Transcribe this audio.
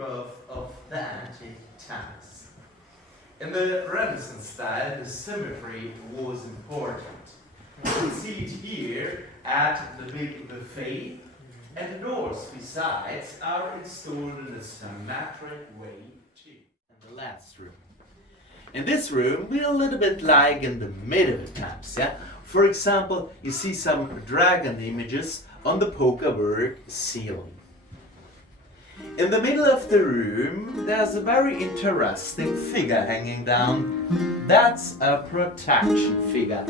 rebirth of the antique times. In the Renaissance style, the symmetry was important. You can see it here at the big buffet, and the doors besides are installed in a symmetric way too. And the last room. In this room, we're a little bit like in the medieval times, yeah? For example, you see some dragon images on the poker work ceiling. In the middle of the room, there's a very interesting figure hanging down. That's a protection figure.